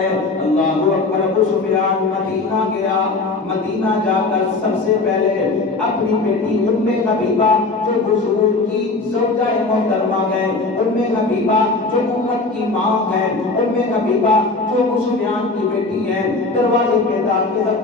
ہے اللہ اکبر، ابو سفیان مدینہ گیا، مدینہ جا کر سب سے پہلے اپنی بیٹی ام حبیبہ جو حضور کی زوجہ محترمہ ہے، ام حبیبہ جو امت کی ماں ہے، ام حبیبہ جو ابو سفیان کی بیٹی ہے، دروازے پہ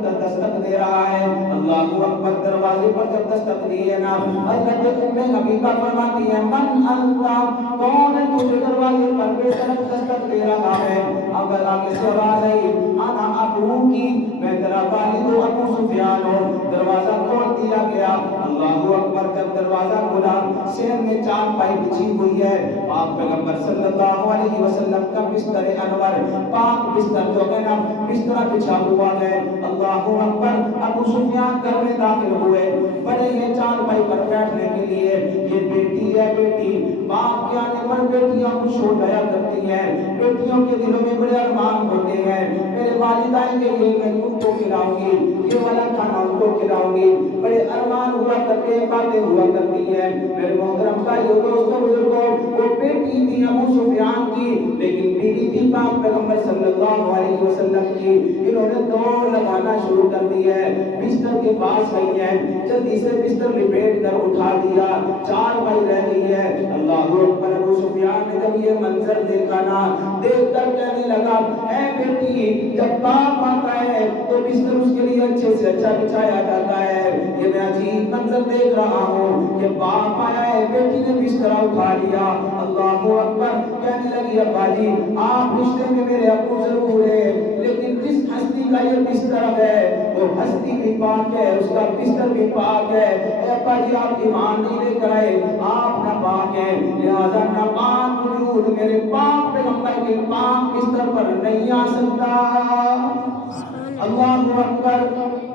دستک دے رہا ہے۔ اللہ اکبر، دروازے پر جب دستک دیے نا، حضرت ام حبیبہ فرماتی ہے من انتا، کون ہے تجھے دروازے پر بے طرف دستک دے رہا ہے؟ اگر آگے سے آواز آئی انا ابو کی، میں تیرا والد ابو سفیان ہوں، دروازہ کھول دیا گیا۔ اللہ اکبر، جب دروازہ کھلا، سین میں چارپائی بچھی ہوئی ہے، پاک پیغمبر صلی اللہ علیہ وسلم کا بستر انور، پاک بستر جو ہے نا بستر بچھا ہوا ہے۔ اللہ اکبر، ابو سفیان گھر میں داخل ہوئے، بڑے ہیں چارپائی پر بیٹھنے کے لیے، یہ بیٹی ہے بیٹی، باپ کے آنے پر بیٹیاں خوش ہو جایا کرتی ہیں، بیٹیوں کے دلوں میں بڑے ارمان ہوتے ہیں، میرے والد آئیں گے یہ میں ان کو کھلاؤں گی، یہ والا کھانا ان کو کھلاؤں گی، بڑے ارمان ہوا کرتے ہیں، باتیں ہوا کرتی ہیں۔ میرے محترم بھائیو دوستو بزرگوں، وہ بیٹی تھی ابو سفیان کی، لیکن بیوی تھی پاک پیغمبر صلی اللہ علیہ وسلم کی۔ انہوں نے دوڑ لگانا شروع کر دی ہے، بستر کے پاس گئی ہیں، جلدی سے بستر لپیٹ کر اٹھا دیا، چار بھائی رہ گئی ہے۔ اللہ اکبر، ابو سفیان نے جب یہ منظر دیکھا نا، دیکھ کر کہنے لگا اے بیٹی، جب باپ آتا ہے تو بستر اس کے لیے اچھے سے اچھا بچھایا جاتا ہے، یہ میں عجیب منظر دیکھ رہا ہوں کہ باپ آیا ہے، بیٹی نے بستر اٹھا لیا۔ اللہ اکبر، کہنے لگی ابا جی آپ رشتے میں میرے ابو ضرور ہے، لیکن جس ہستی کا یہ بستر ہے وہ ہستی بھی پاک ہے، اس کا بستر بھی پاک ہے۔ اے ابا جی آپ ایمان نہیں لے کر آئے، آپ نہ پاک ہیں، لہذا نہ پاک وجود میرے پاک پیغمبر کے پاک بستر پر نہیں آ سکتا۔ اللہ اکبر،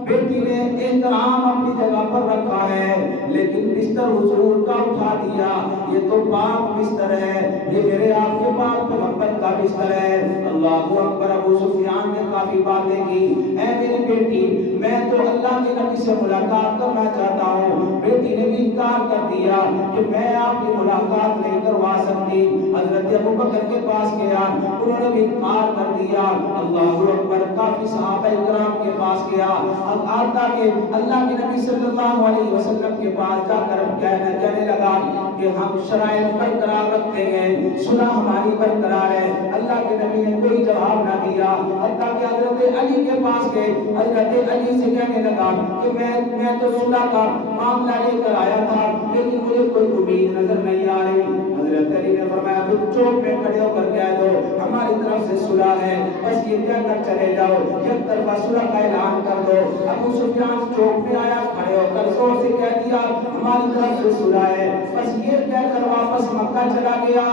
بیٹی نے احترام اپنی جگہ پر رکھا ہے، لیکن بستر حضور کا اٹھا دیا، یہ تو پاک بستر ہے، یہ میرے آپ کے پاک پیغمبر کا بستر ہے۔ اللہ اکبر، ابو سفیان نے کافی باتیں کی، اے میری بیٹی میں تو اللہ کے نبی سے ملاقات کرنا چاہتا ہوں۔ بیٹی نے بھی انکار کر دیا کہ میں آپ کی ملاقات نہیں کروا سکتی۔ حضرت ابو بکر کے پاس گیا، انہوں نے بھی انکار کر دیا۔ اللہ اکبر، کافی صحابہ کرام کے پاس گیا، اب آتا کہ اللہ کے نبی صلی اللہ علیہ وسلم کے پاس جا کر کہنے لگا کہ ہم شرائط برقرار رکھتے ہیں، صلح ہماری برقرار ہے۔ اللہ کے نبی نے کوئی جواب نہ دیا، حتیٰ کہ حضرت علی کے پاس گئے، حضرت علی سے کہنے لگا کہ میں تو صلح کا معاملہ لے کر آیا تھا، لیکن مجھے کوئی امید نظر نہیں آ رہی۔ حضرت علی نے فرمایا پھر چوک پہ کھڑے ہو کر کہہ دو ہماری طرف سے صلح ہے، بس یہ کہہ کر چلے جاؤ، یک طرفہ صلح کا اعلان کر دو۔ ابو سفیان چوک پہ آیا، کھڑے ہو کر زور سے کہہ دیا ہماری طرف سے صلح ہے، بس یہ کہہ کر واپس مکہ چلا گیا۔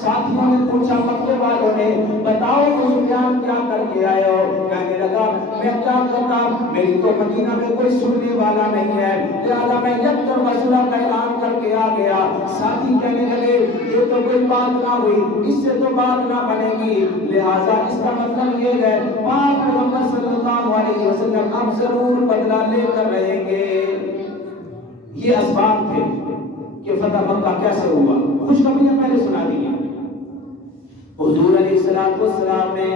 ساتھیوں نے پوچھا مکے والوں نے بتاؤ ابو سفیان کیا کر کے آئے ہو؟ کہنے لگا میں کیا کرتا، میری تو مدینہ میں کوئی سننے والا نہیں ہے، لہذا میں یک طرفہ صلح کا اعلان کر کے آ گیا۔ ساتھی کہنے لگے یہ تو کوئی بات نہ ہوئی، اس سے تو بات نہ بنے گی، لہذا اس کا مطلب یہ ہے پاک پیغمبر صلی اللہ علیہ وسلم اب ضرور بدلہ لے کر رہیں گے۔ یہ اسباب تھے کہ فتح مکہ کیسے ہوا، خوشخبریاں پہلے سنا دی ہیں۔ حضور علیہ السلام نے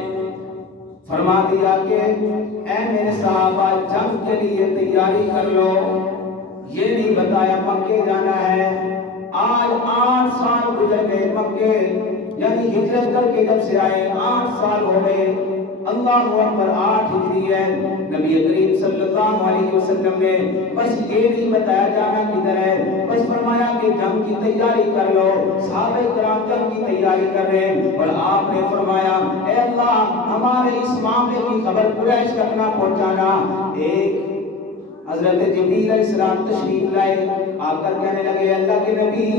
فرما دیا کہ اے میرے صحابہ جنگ کے لیے تیاری کر لو، یہ نہیں بتایا مکے جانا ہے۔ آج 8 سال گزر گئے مکے، یعنی ہجرت کر کے جب سے آئے 8 سال ہو گئے۔ اللہ اکبر، 8 ہجری ہے، نبی کریم صلی اللہ علیہ وسلم نے بس یہ نہیں بتایا جانا کدھر ہے، بس فرمایا کہ جنگ کی تیاری کر لو۔ صحابہ کرام جنگ کی تیاری کر رہے ہیں اور آپ نے فرمایا اے اللہ ہمارے اس معاملے کی خبر قریش تک نہ پہنچانا۔ ایک حضرت جبریل علیہ السلام تشریف لائے، آ کر کہنے لگے اللہ کے نبی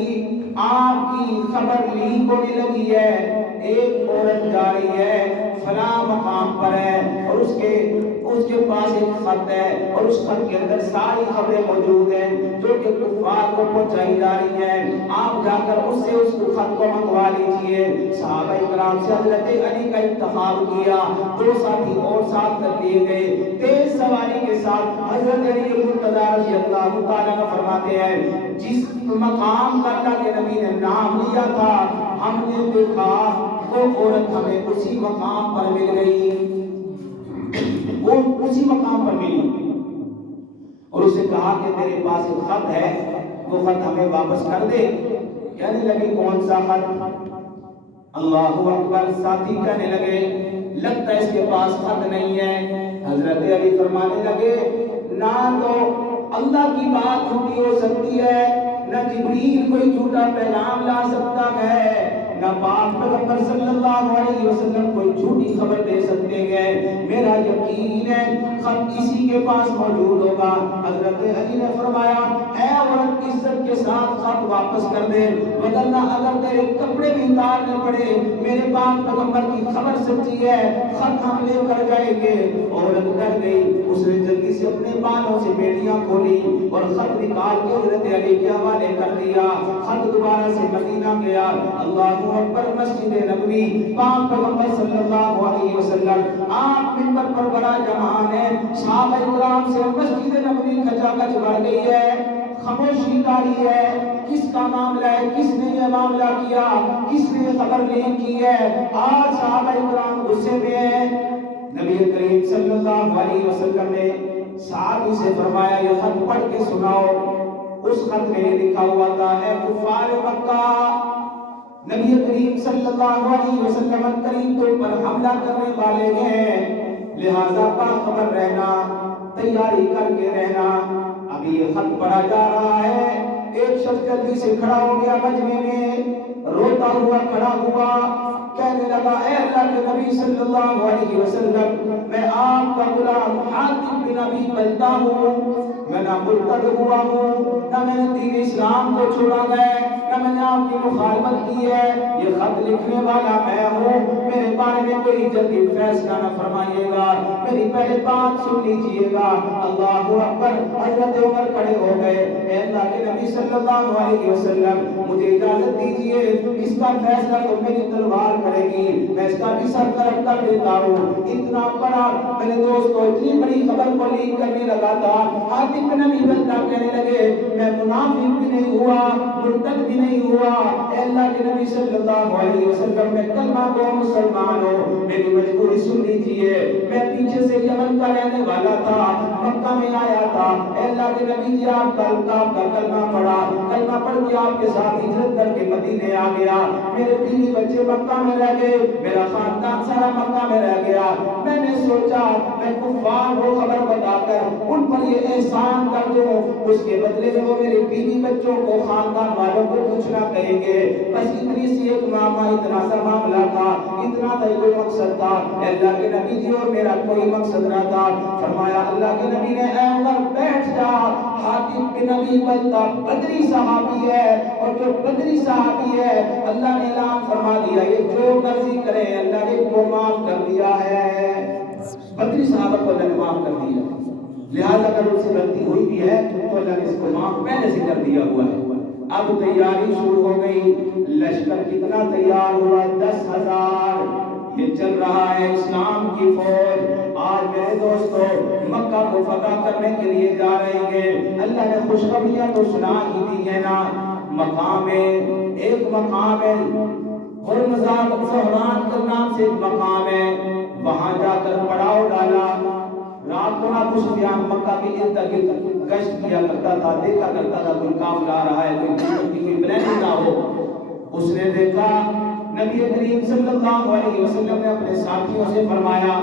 آپ کی خبر لیک ہونے لگی ہے، ایک عورت جا رہی ہے فلاں مقام پر ہے اور اس کے پاس ایک خط ہے اور اس خط کے اندر ساری خبریں موجود ہیں جو کہ کفار کو پہنچائی جا رہی ہیں، آپ جا کر اس سے اس خط کو منگوا لیجئے۔ صحابہ کرام سے حضرت علی کا انتخاب کیا، 2 ساتھی اور ساتھ کر لیے گئے، تیز سواری کے ساتھ حضرت علی مرتضیٰ رضی اللہ تعالیٰ عنہ فرماتے ہیں جس مقام کا اللہ کے نبی نے نام لیا تھا ہم نے دیکھا وہ عورت ہمیں اسی مقام پر مل گئی۔ اس سے کہا کہ میرے پاس ایک خط ہے، وہ خط ہمیں واپس کر دے۔ کہنے لگے کون سا خط؟ اللہ اکبر، ساتھی کہنے لگے لگتا ہے اس کے پاس خط نہیں ہے۔ حضرت علی فرمانے لگے نہ تو اللہ کی بات جھوٹی ہو سکتی ہے، نہ جبریل کوئی جھوٹا پیغام لا سکتا ہے، نہ پاک پیغمبر صلی اللہ علیہ وسلم کوئی جھوٹی خبر دے سکتے ہیں، میرا یقین ہے خط اسی کے پاس موجود ہوگا۔ حضرت علی نے فرمایا اے عورت، عزت کے ساتھ خط واپس کر دے، وگرنہ اگر تیرے کپڑے بھی اتارنے پڑے، میرے پاک پیغمبر کی خبر سچی ہے، خط ہم لے کر جائیں گے۔ عورت ڈر گئی، اس نے جلدی سے اپنے بالوں سے بیڑیاں کھولی اور خط نکال کے حضرت علی کے حوالے کر دیا۔ خط دوبارہ سے مدینہ گیا۔ اللہ اکبر، مسجد نبوی، پاک پیغمبر صلی اللہ علیہ وسلم آپ منبر پر بڑا جمعان ہے، صحابہ کرام سے مسجد نبوی کھچا کھچ بھر گئی ہے، خاموشی تاری ہے، کس کا معاملہ ہے، کس نے یہ معاملہ کیا، کس نے یہ خبر نہیں کی ہے۔ آج صحابہ کرام غصے میں ہیں۔ نبی کریم صلی اللہ علیہ وسلم نے صحابی سے فرمایا یہ خط پڑھ کے سناؤ۔ اس خط میں یہ لکھا ہوا تھا اے کفار مکہ، نبی کریم صلی اللہ علیہ وسلم کریم تو پر حملہ کرنے والے ہیں، لہذا باخبر رہنا، تیاری کر کے رہنا۔ ابھی یہ خط پڑھا جا رہا ہے، ایک شخص جلدی سے کھڑا ہو گیا مجمع میں، روتا ہوا کھڑا ہوا، کہنے لگا اے اللہ کے نبی صلی اللہ علیہ وسلم، میں آپ کا غلام حاتم بن ابی بلتہ ہوں، میں نہ مرتد ہوا ہوں، نہ میں نے دین اسلام کو چھوڑا ہے، نہ میں نے آپ کی مخالفت کی ہے، یہ خط لکھنے والا میں ہوں، میرے بارے میں کوئی جلدی فیصلہ نہ فرمائیے گا، میری پہلے بات سن لیجئے گا۔ اللہ اکبر، حضرت عمر کھڑے ہو گئے، اے اللہ کے نبی صلی اللہ علیہ وسلم، مجھے اجازت دیجئے، اس کا فیصلہ تو میری تلوار کرے گی، میں اس کا بھی سر طرف کر دیتا ہوں۔ اتنا بڑا میرے دوستو، اتنی بڑی خبر کو لیک کرنے لگا تھا۔ حاتم بن ابی بلتہ کہنے لگے میں منافق بھی نہیں ہوا، مرتد بھی نہیں ہوا، اے اللہ کے نبی صلی اللہ علیہ وسلم، میں کلمہ گو مسلمان ہوں، میری مجبوری سن لیجئے، میں پیچھے سے یمن کا رہنے والا تھا، مکہ میں آیا تھا، اے اللہ کے نبی جی آپ کا کلمہ پڑھا، کلمہ پڑھ کے آپ کے ساتھ ہجرت کر کے مدینے آ گیا، میرے بیوی بچے مکہ میں رہ گئے، میرا خاندان سارا مکہ میں رہ گیا، میں نے سوچا میں کفار کو خبر بتا کر ان پر یہ احسان کر دوں، اس کے بدلے میں وہ میرے بیوی بچوں کو، خاندان والوں کو کچھ نہ کہیں گے، بس اتنی سی ایک اتنا سا معاملہ تھا، اتنا سا کوئی مقصد تھا، اے اللہ کے نبی جی، اور میرا کوئی مقصد نہ تھا۔ فرمایا اللہ کے نبی نے اے عمر بیٹھ جا، حاتم بن ابی بلتہ بدری صحابی ہے، اور جو بدری صحابی ہے اللہ نے اعلان فرما دیا یہ جو مرضی کرے اللہ نے کو معاف کر دیا ہے۔ بدری صحابہ کو اللہ نے معاف کر دیا، لہذا اگر ان سے غلطی ہوئی بھی ہے تو اللہ نے اس کو معاف پہلے سے کر دیا ہوا ہے۔ اب تیاری شروع ہو گئی، لشکر کتنا تیار ہوا، 10,000 یہ چل رہا ہے اسلام کی فوج۔ آج میرے دوستو مکہ کو فتح کرنے کے لیے جا رہے ہیں، اللہ نے خوشخبریاں تو سنا ہی دی ہے نا۔ مقام ہے، ایک مقام ہے ہرمزہ زہران کے نام سے ایک مقام ہے، وہاں جا کر پڑاؤ ڈالا۔ رات کو ابو سفیان مکہ کے ارد گرد گشت کیا کرتا تھا، دیکھا کرتا تھا کوئی کافر آ رہا ہے، کوئی پلان نہ ہو۔ اس نے دیکھا نبی کریم صلی اللہ علیہ وسلم نے اپنے ساتھیوں سے فرمایا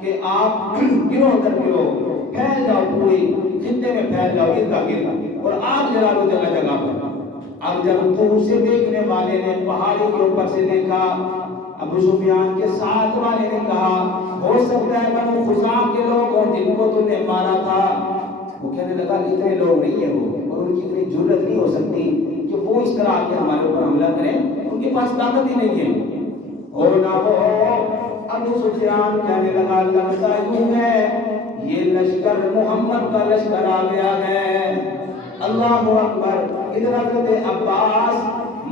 کہ آپ گروہ در گروہ پھیل جاؤ، پورے خطے میں پھیل جاؤ ارد گرد، اور آگ جلا لو جگہ جگہ پر۔ اب جب دور سے دیکھنے والے نے پہاڑی کے اوپر سے دیکھا، ابو سفیان کے ساتھ والے نے کہا ہو سکتا ہے بنو خزاع کے لوگ اور جن کو تم نے مارا تھا۔ وہ کہنے لگا اتنے لوگ نہیں ہیں وہ، اور ان کی اتنی جرت نہیں ہو سکتی کہ وہ اس طرح آ کے ہمارے اوپر حملہ کریں، ان کے پاس طاقت ہی نہیں ہے۔ اور نہ ہو، ابو سفیان کہنے لگا لگتا یوں ہے یہ لشکر محمد کا لشکر آ گیا ہے۔ اللہ اکبر۔ ادھر حضرت عباس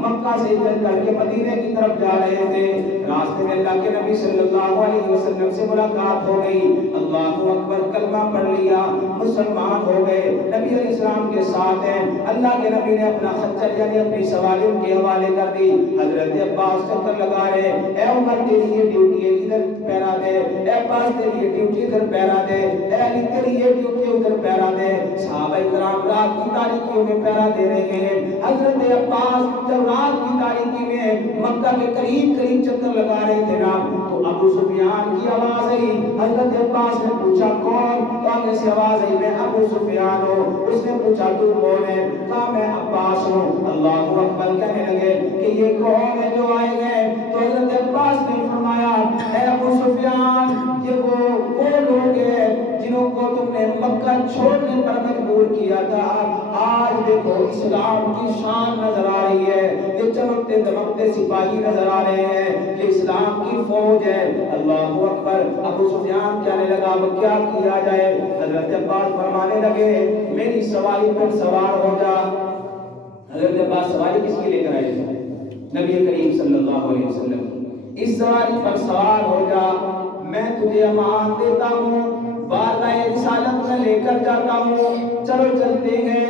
مکہ سے چل کر کے مدینے کی طرف جا رہے تھے، راستے میں اللہ کے نبی صلی اللہ علیہ وسلم وسلم سے ملاقات ہو گئی، اللہ اکبر، کلمہ پڑھ لیا، مسلمان ہو گئے، نبی علیہ السلام کے ساتھ ہیں۔ اللہ کے نبی نے اپنا خچر یعنی اپنی سواری ان کے حوالے کر دی۔ حضرت عباس چکر لگا رہے، اے عمر تیری یہ ڈیوٹی ہے ادھر پیرا دے، اے عباس تیری یہ ڈیوٹی ادھر پیرا دے، اے علی تیری یہ ڈیوٹی ادھر پیرا دے۔ صحابہ کرام رات کی تاریکیوں میں پیرا دے رہے ہیں۔ حضرت عباس جب رات کی تاریکی میں مکہ کے قریب چکر لگا رہے تھے نا، تو ابو سفیان کی آواز آئی۔ حضرت عباس نے پوچھا کون؟ تو آگے سے آواز آئی میں ابو سفیان ہوں۔ اس نے پوچھا تو کون ہے؟ کہا میں عباس ہوں۔ اللہ اکبر کہنے لگے کہ یہ کون ہے جو آئے گئے؟ تو حضرت عباس نے فرمایا اے ابو سفیان، یہ وہ لوگ ہیں جنہوں کو تم نے مکہ چھوڑنے پر مجبور کیا تھا۔ آج دیکھو اسلام کی شان نظر آ رہی ہے، یہ چمکتے دمکتے سپاہی نظر آ رہے ہیں، یہ اسلام کی فوج ہے۔ اللہ اکبر۔ ابو سفیان کہنے لگا اب کیا کیا جائے؟ حضرت عباس فرمانے لگے میری سواری پر سوار ہو جا۔ حضرت عباس سواری کس کی لے کر آئے تھے؟ نبی کریم صلی اللہ علیہ وسلم۔ اس سواری پر سوار ہو جا، میں تجھے امان دیتا ہوں، بارگاہ رسالت میں لے کر جاتا ہوں۔ چلو چلتے ہیں۔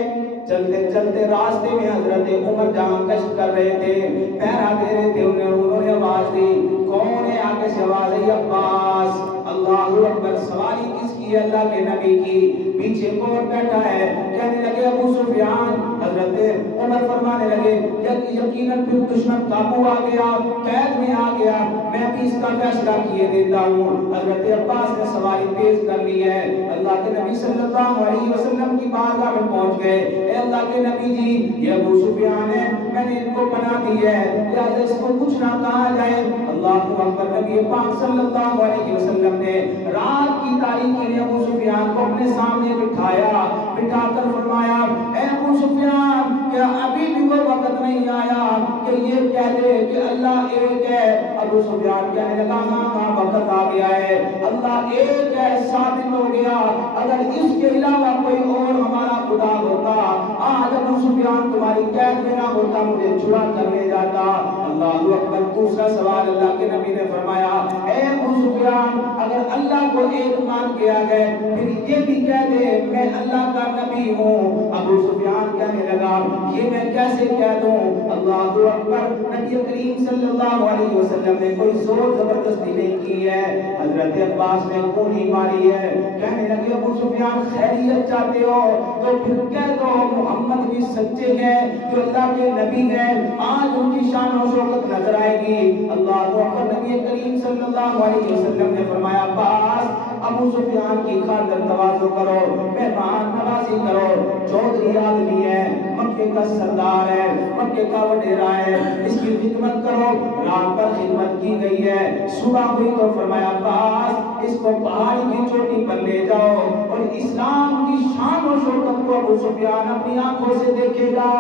چلتے چلتے راستے میں حضرت عمر جہاں گشت کر رہے تھے، پہرا دے رہے تھے، انہوں نے آواز دی کون ہے؟ آگے سے آواز آئی عباس۔ اللہ اکبر۔ سواری کس کی ہے؟ اللہ کے نبی کی۔ پیچھے کون بیٹھا ہے؟ کہنے لگے ابو سفیان۔ حضرت عمر فرمانے لگے یقیناً پھر دشمن قابو آ گیا، قید میں آ گیا، میں بھی اس کا فیصلہ کیے دیتا ہوں۔ حضرت عباس نے سواری تیز کر لی ہے، اللہ کے نبی صلی اللہ علیہ وسلم کی بارگاہ میں پہنچ گئے۔ اے اللہ کے نبی جی، یہ ابو سفیان ہے، میں نے ان کو پناہ دی ہے، لہذا اس کو کچھ نہ کہا جائے۔ اللہ اکبر۔ نبی پاک صلی اللہ علیہ وسلم نے رات کی تاریکی میں ابو سفیان کو اپنے سامنے بٹھایا، بٹھا کر فرمایا اے ابو سفیان، کیا ابھی بھی وہ وقت نہیں آیا کہ یہ کہہ دے کہ اللہ ایک ہے؟ ابو سفیان کہنے لگا ہاں وقت آ گیا ہے، اللہ ایک ہے، ثابت ہو گیا۔ اگر اس کے علاوہ کوئی اور ہمارا خدا ہوتا، آج ابو سفیان تمہاری قید میں نہ ہوتا، مجھے چھڑا کر لے جاتا۔ اللہ اکبر۔ دوسرا سوال اللہ کے نبی نے فرمایا اے ابو سفیان، اگر اللہ کو ایک مان گیا ہے پھر یہ بھی کہہ دے میں اللہ کا نبی ہوں۔ ابو سفیان کہنے لگا یہ میں کیسے کہہ دوں؟ اللہ اکبر۔ نبی کریم صلی اللہ علیہ وسلم نے کوئی زور زبردستی نہیں کی ہے، حضرت عباس نے کونی ماری ہے۔ کہنے لگے ابو سفیان خیریت چاہتے ہو تو پھر کہہ دو محمد بھی سچے ہیں، جو اللہ کے نبی ہیں، آج ان کی شان و شوکت نظر آئے گی۔ اللہ اکبر۔ نبی کریم صلی اللہ علیہ وسلم نے فرمایا عباس، ابو سفیان کی خاطر تواضع کرو، مہمان نوازی کرو، چودھری آدمی ہے، مکے کا سردار ہے، مکے کا وڈیرا ہے، اس کی خدمت کرو۔ رات پر خدمت کی گئی ہے، صبح ہوئی تو فرمایا عباس اس کو پہاڑی کی چوٹی پر لے جاؤ اور اسلام کی شان و شوکت کو ابو سفیان اپنی آنکھوں سے دیکھے گا۔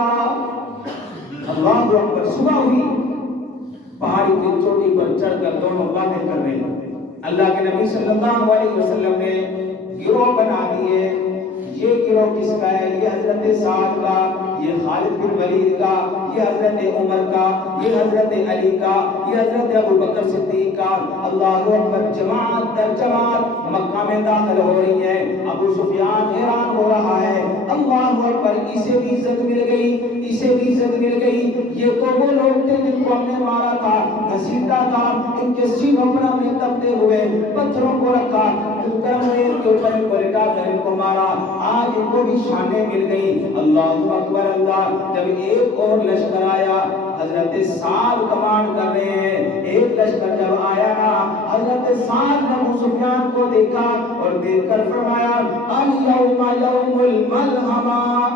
اللہ اکبر۔ صبح ہوئی، پہاڑی کی چوٹی پر چڑھ کر دونوں باتیں کر رہے ہیں۔ اللہ کے نبی صلی اللہ علیہ وسلم نے گروہ بنا دیے۔ یہ گروہ کس کا ہے؟ یہ حضرت سعد کا، یہ خالد بن ولید کا، یہ حضرت عمر کا، یہ حضرت علی کا، یہ حضرت ابو بکر صدیق کا۔ اللہ اکبر۔ جماعت در جماعت مکہ میں داخل ہو رہی ہے۔ ابو سفیان حیران ہو رہا ہے، اللہ اکبر، اسے بھی عزت مل گئی، اسے بھی عزت مل گئی۔ یہ تو وہ لوگ تھے جن کو ہم نے مارا تھا، گھسیٹا تھا، ان کے سینوں پر ہم نے تپتے ہوئے پتھروں کو رکھا، ان کے اوپر ان کو لٹا کر ان کو مارا، آج ان کو بھی شانیں مل گئی۔ اللہ اکبر۔ اللہ۔ جب ایک اور لشکر آیا، حضرت سعد کمانڈ کر رہے ہیں، ایک لشکر جب آیا نا، حضرت سعد نے ابو سفیان کو دیکھا اور دیکھ کر فرمایا الیوم یوم الملحمہ،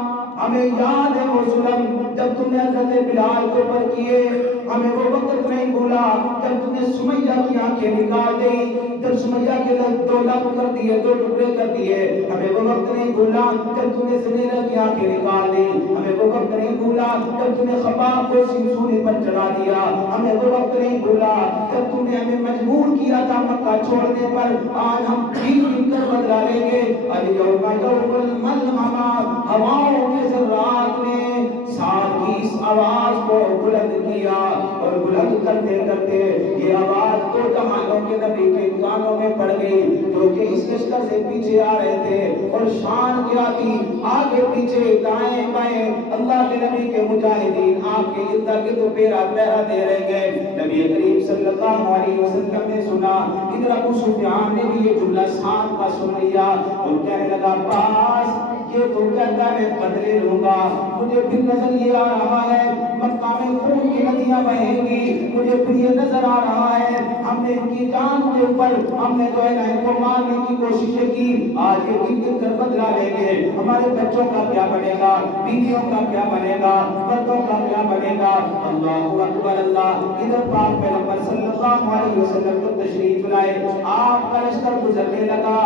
ہمیں یاد ہے وہ ظلم جب تم نے حضرت بلال کو پر کیے، ہمیں وہ وقت نہیں بھولا جب تم نے سمیہ کی آنکھیں نکال دی، جب سمیہ کے دو لب کر دیے، دو ٹکڑے کر دیے، ہمیں وہ وقت نہیں بھولا جب تم نے زنیرہ کی آنکھیں نکال دی، ہمیں وہ وقت نہیں بھولا جب تم نے خباب کو سولی پر چڑھا دیا، ہمیں وہ وقت نہیں بھولا جب تم نے ہمیں مجبور کیا تھا مکہ چھوڑنے پر، آج ہم بھی کر بدلا لیں گے۔ الیوم یوم الملحمہ۔ ہواؤں کے ذرات نے سعد کی اس آواز کو بلند کیا اور بلند کرتے کرتے یہ آواز تو جہانوں کے نبی کے کانوں میں پڑ گئی جو کہ اس لشکر سے پیچھے آ رہے تھے، اور شان کیا تھی، آگے پیچھے دائیں بائیں اللہ کے نبی کے مجاہدین آپ کے ارد گرد پہرا دے رہے گئے۔ نبی کریم صلی اللہ علیہ وسلم نے سنا، ادھر ابو سفیان نے بھی یہ جملہ شان کا سن لیا اور کہنے لگا عباس یہ تو کہتا ہے بدلے لوں گا، مجھے پھر نظر یہ آ رہا ہے مکہ میں خون کی ندیاں بہیں گی، مجھے پھر یہ نظر آ رہا ہے ہم نے ان کی جان کے اوپر ہم نے جو ہے نا ان کو مارنے کی کوششیں کی، آج یہ گر کر بدلا لیں گے، ہمارے بچوں کا کیا بنے گا، بیویوں کا کیا بنے گا، مردوں کا کیا بنے گا۔ اللہ اکبر اللہ۔ ادھر پاک پیغمبر صلی اللہ علیہ وسلم کو تشریف لائے، آپ کا لشکر گزرنے لگا،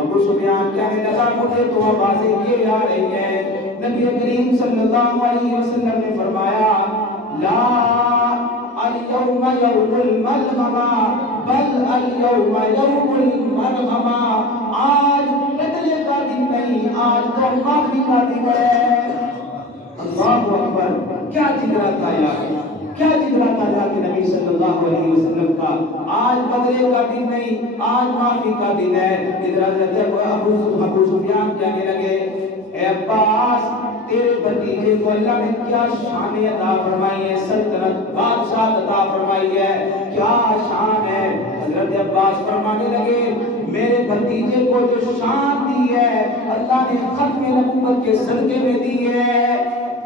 ابو سفیان کہنے لگا مجھے تو آوازیں یہ آ رہی ہیں، نبی کریم صلی اللہ علیہ وسلم نے فرمایا لا اليوم یوم الملغمہ بل اليوم یوم المرغمہ، آج بدلے کا دن نہیں، آج تو معافی کا دن ہے۔ اللہ اکبر، کیا جگرا تھا یار، کیا جگرا تھا اللہ کے نبی صلی اللہ علیہ وسلم کا، آج بدلے کا دن نہیں، آج معافی کا دن ہے۔ ادھر حضرت ابو سفیان کہنے لگے اے عباس تیرے بھتیجے کو اللہ نے کیا شان عطا فرمائی ہے، سلطنت بادشاہ عطا فرمائی ہے، کیا شان ہے۔ حضرت عباس فرمانے لگے میرے بھتیجے کو جو شان دی ہے اللہ نے ختم نبوت کے صدقے میں دی ہے۔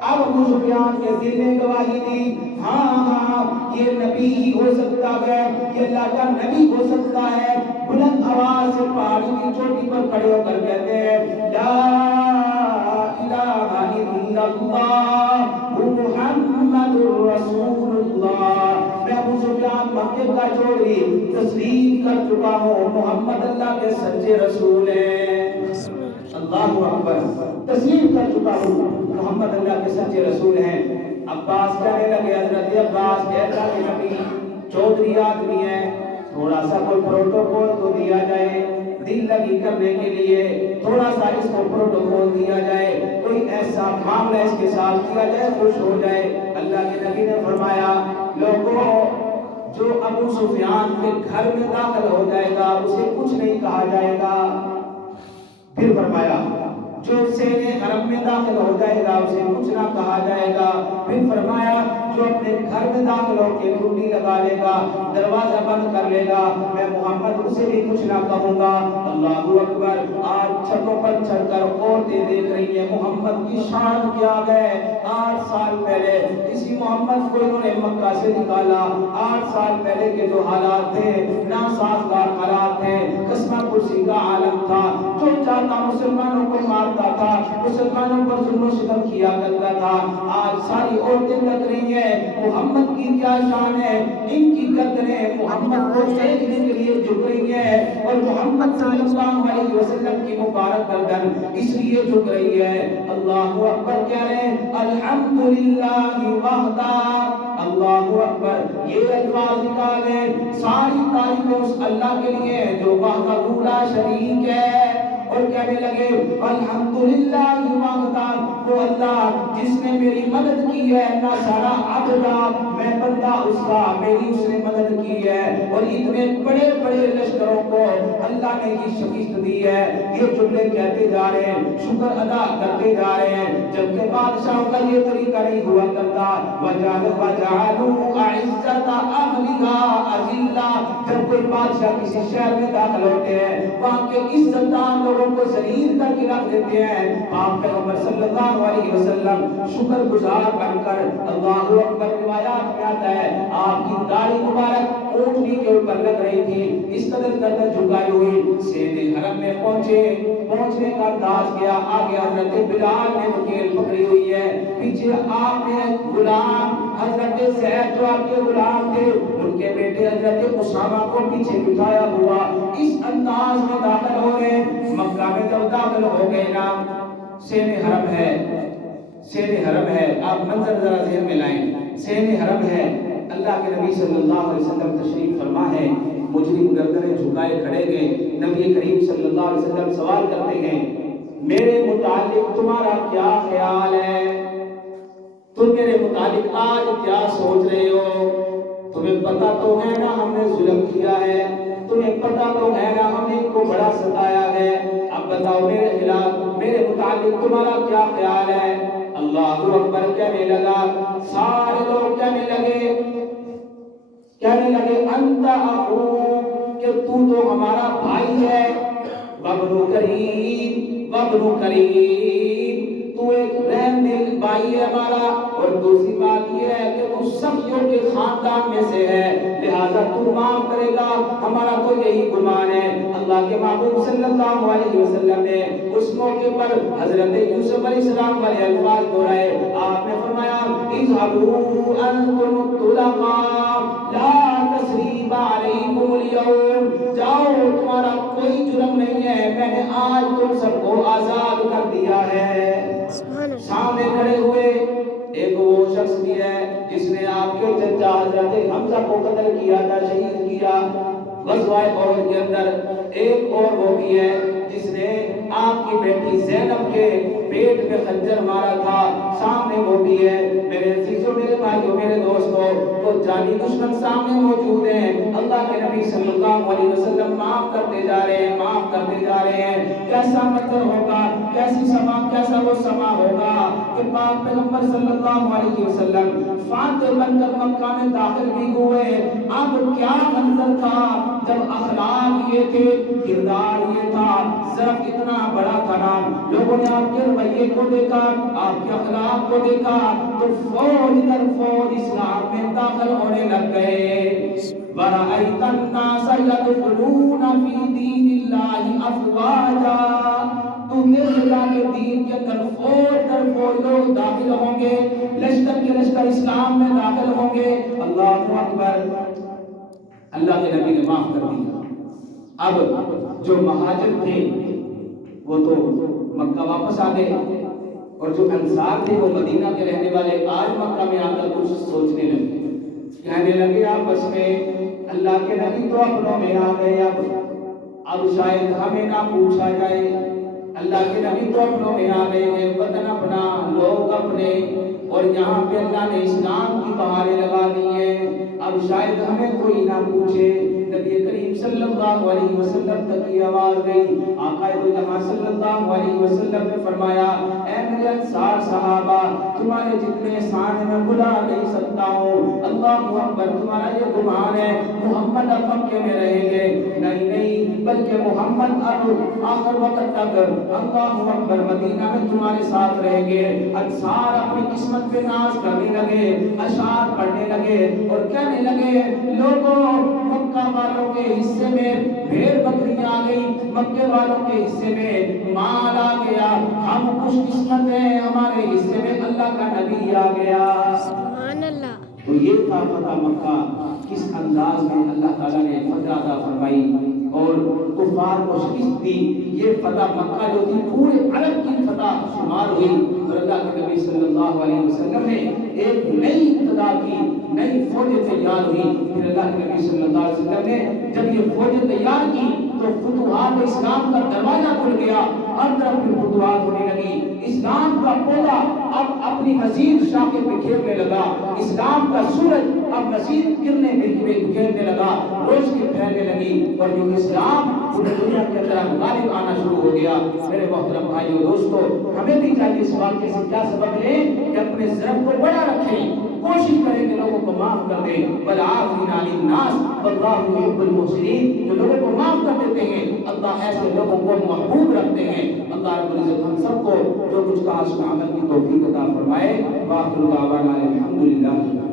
اب ابو سفیان کے دل نے گواہی دی ہاں یہ نبی ہی ہو سکتا ہے، یہ اللہ کا نبی ہو سکتا ہے۔ بلند آواز سے پہاڑی کی چوٹی پر کھڑے ہو کر کہتے ہیں لا الہ الا اللہ محمد رسول اللہ۔ میں ابو سفیان مکے کا چوری تسلیم کر چکا ہوں، محمد اللہ کے سچے رسول ہیں۔ اللہ اکبر، تسلیم کر چکا ہوں، محمد اللہ کے سچے رسول ہیں۔ عباس کہنے لگے حضرت عباس کہتا کہ نبی چودھری آدمی ہے، تھوڑا سا کوئی پروٹوکول تو دیا جائے، دل لگی کرنے کے لیے تھوڑا سا اس کو پروٹوکول دیا جائے، کوئی ایسا معاملہ اس کے ساتھ کیا جائے خوش ہو جائے۔ اللہ کے نبی نے فرمایا لوگوں جو ابو سفیان کے گھر میں داخل ہو جائے گا اسے کچھ نہیں کہا جائے گا۔ پھر فرمایا جو سینے حرم میں داخل ہو جائے گا اسے کچھ نہ کہا جائے گا۔ پھر فرمایا جو اپنے گھر میں داخل ہو کے کنڈی لگا لے گا، دروازہ بند کر لے گا، میں محمد اسے بھی کچھ نہ کہوں گا۔ اللہ اکبر، آج چھتوں پر چڑھ کر عورتیں دیکھ رہی ہیں محمد کی شان کیا ہے۔ 8 سال پہلے اسی محمد کو انہوں نے مکہ سے نکالا، 8 سال پہلے کے جو حالات تھے ناسازگار حالات تھے، قسمہ کرسی کا عالم تھا، جو چاہتا مسلمانوں کو مارتا تھا، مسلمانوں پر ظلم و ستم کیا کرتا تھا۔ آج ساری عورتیں لگ رہی ہیں محمد کی کیا شان ہے، ان کی گردنیں محمد کو دیکھنے کے لیے جھک رہی ہیں، اور محمد صلی اللہ علیہ وسلم کی مبارک گردن اس لیے جھک رہی ہے۔ اللہ اکبر کہہ رہے ہیں الحمدللہ وحدہ، اللہ اکبر، یہ الفاظ نکالیں ساری تعریفیں اس اللہ کے لیے جو وحدہ لا شریک ہے، اور کہنے لگے الحمدللہ وحدہ، وہ اللہ جس نے میری مدد کی ہے، نہ سارا عبدہ میں بندہ اس کا، میری اس نے مدد کی ہے، اور اتنے بڑے بڑے لشکروں کو اللہ نے یہ شکست دی ہے۔ یہ جملے کہتے جا رہے ہیں، شکر ادا کرتے جا رہے ہیں، جبکہ بادشاہوں کا یہ طریقہ نہیں ہوا کرتا۔ وَجَعَلُوا أَعِزَّةَ أَهْلِهَا أَذِلَّةً، جب کوئی بادشاہ کسی شہر میں داخل ہوتے ہیں وہاں کے عزت دار لوگوں کو ذلیل کر کے رکھ دیتے ہیں۔ آپ پیغمبر صلی اللہ علیہ وسلم شکر گزار بن کر، اللہ اکبر، روایات میں آتا ہے آپ کی داڑھی مبارک اونٹنی کے اوپر لگ رہی تھی، اس قدر گردن جھکائی ہوئی، سیدھے حرم میں پہنچنے کا انداز کیا، آگے حضرت بلال نے نکیل پکڑی ہوئی ہے، پیچھے آپ نے غلام حضرت زید جو آپ کے غلام تھے ان کے بیٹے حضرت اسامہ کو پیچھے بٹھایا ہوا، اس انداز میں داخل ہو رہے۔ مکہ میں جب داخل ہو گئے نا، سین حرم ہے، سین حرم ہے، آپ منظر ذرا ذہن میں لائیں، سین حرم ہے، اللہ کے نبی صلی اللہ علیہ وسلم تشریف فرما ہے، مجرم گردنیں جھکائے کھڑے گئے، نبی کریم صلی اللہ علیہ وسلم سوال کرتے ہیں میرے متعلق تمہارا کیا خیال ہے، تم میرے متعلق آج کیا سوچ رہے ہو، تمہیں پتا تو ہے نا ہم نے ظلم کیا ہے، تمہیں پتہ تو ہے نا ہم نے ان کو بڑا ستایا ہے، اب بتاؤ میرے خلاف میرے متعلق تمہارا کیا خیال ہے؟ اللہ اکبر کہنے لگا، سارے لوگ کہنے لگے انت اخو، کہ تو ہمارا بھائی ہے، وابن کریم، تو ایک رحم دل بھائی ہے ہمارا، اور دوسری بات یہ ہے کہ تو سخیوں کے خاندان میں سے ہے، لہذا تو معاف کرے گا، ہمارا تو یہی گمان ہے۔ اللہ کے محبوب صلی اللہ علیہ وسلم نے اس موقع پر حضرت یوسف علیہ السلام والے الفاظ دہرائے، آپ نے فرمایا اذهبوا انتم الطلقاء لا تثریب علیکم اليوم، جاؤ تمہارا کوئی جرم نہیں ہے، میں نے آج تم سب کو آزاد کر دیا ہے۔ سامنے کھڑے ہوئے ایک وہ شخص بھی ہے جس نے آپ کے چچا حضرت حمزہ کو قتل کیا تھا، شہید کیا غزوہ احد کے اندر، ایک اور وہ بھی ہے جس نے آپ کی بیٹی زینب کے پیٹ میں خنجر مارا تھا، سامنے وہ بھی ہے۔ میرے عزیزوں، میرے بھائیوں، میرے دوستوں، تو جانی دشمن سامنے موجود ہیں، اللہ کے نبی صلی اللہ علیہ وسلم معاف کرتے جا رہے ہیں، معاف کرتے جا رہے ہیں۔ کیسا منظر ہوگا، کیسی سما، کیسا وہ سما ہوگا کہ پاک پیغمبر صلی اللہ علیہ وسلم فاتح بن کر مکہ میں داخل بھی ہوئے، اب کیا منظر تھا جب اخلاق یہ تھے، کردار یہ تھا، ظرف اتنا بڑا تھا نا، لوگوں نے آپ کے رویے کو دیکھا، آپ کے اخلاق کو دیکھا تو فوج در فوج اسلام میں داخل ہونے لگ گئے۔ وَرَأَيْتَ النَّاسَ يَدْخُلُونَ فِي دِينِ اللَّهِ أَفْوَاجًا، تو دیکھے گا کہ دین کے اندر فوج در فوج لوگ داخل ہوں گے، لشکر کے لشکر اسلام میں داخل ہوں گے۔ اللہ اکبر، اللہ کے نبی نے معاف کر دیا۔ اب جو مہاجر تھے وہ تو مکہ واپس آ گئے، اور جو انصار تھے وہ مدینہ کے رہنے والے آج مکہ میں آ کر کچھ سوچنے لگے، کہنے لگے آپس میں اللہ کے نبی تو اپنوں میں آ گئے، اب شاید ہمیں نہ پوچھا جائے، اللہ کے نبی تو اپنوں میں آ گئے ہیں، وطن اپنا، لوگ اپنے، اور یہاں پہ اللہ نے اسلام کی بہاریں لگا دی ہیں، اب شاید ہمیں کوئی نہ پوچھے۔ نبی کریم صلی اللہ علیہ وسلم تک یہ آواز گئی، آقا دو جہاں صلی اللہ علیہ وسلم نے فرمایا اے میرے انصار صحابہ، تمہارے جتنے احسان میں بھلا نہیں سکتا ہوں، اللہ اکبر، تمہارا یہ گمان ہے محمد اب مکے میں رہیں گے، نہیں بلکہ محمد اب آخر وقت تک اللہ اکبر مدینہ میں تمہارے ساتھ رہیں گے۔ انصار اپنی قسمت پہ ناز کرنے لگے، اشعار پڑھنے لگے اور کہنے لگے لوگوں، مکہ والوں کے حصے میں بھیڑ بکریاں آ گئی، مکے والوں کے حصے میں مال آ گیا، ہم خوش قسمت ہیں، ہمارے حصے میں اللہ کا نبی آ گیا۔ سبحان اللہ۔ تو یہ تھا فتح مکہ، کس انداز میں اللہ تعالیٰ نے فتح عطا فرمائی اور کفار کو شکست دی۔ یہ فتح مکہ جو تھی پورے عرب کی فتح شمار ہوئی، اور اللہ کے نبی صلی اللہ علیہ وسلم نے ایک نئی ابتدا کی، نئی فوج تیار ہوئی۔ پھر اللہ کے نبی صلی اللہ علیہ وسلم نے جب یہ فوج تیار کی تو فتوحات اسلام کا دروازہ کھل گیا، ہر طرف پھر فتوحات ہونے لگی، اسلام کا پودا اب اپنی مزید شاخیں پہ کھیلنے لگا، اسلام کا سورج اب مزید کرنے بکھیرنے لگا، روشنی پھیلنے لگی، اور جو اسلام پوری دنیا کے اندر غالب آنا شروع ہو گیا۔ میرے محترم بھائیو دوستو، ہمیں بھی چاہیے اس واقعے سے کیا سبق لیں کہ اپنے ضرب کو بڑا رکھیں، کوشش کریں کہ لوگوں کو معاف کر دیں، والعافین عن الناس واللہ یحب المحسنین، جو لوگوں کو معاف کر دیتے ہیں اللہ ایسے لوگوں کو محبوب رکھتے ہیں۔ اللہ رب العزت ہم سب کو جو کچھ کہا اس کا عمل کی توفیق عطا فرمائے۔ وآخر دعوانا الحمدللہ۔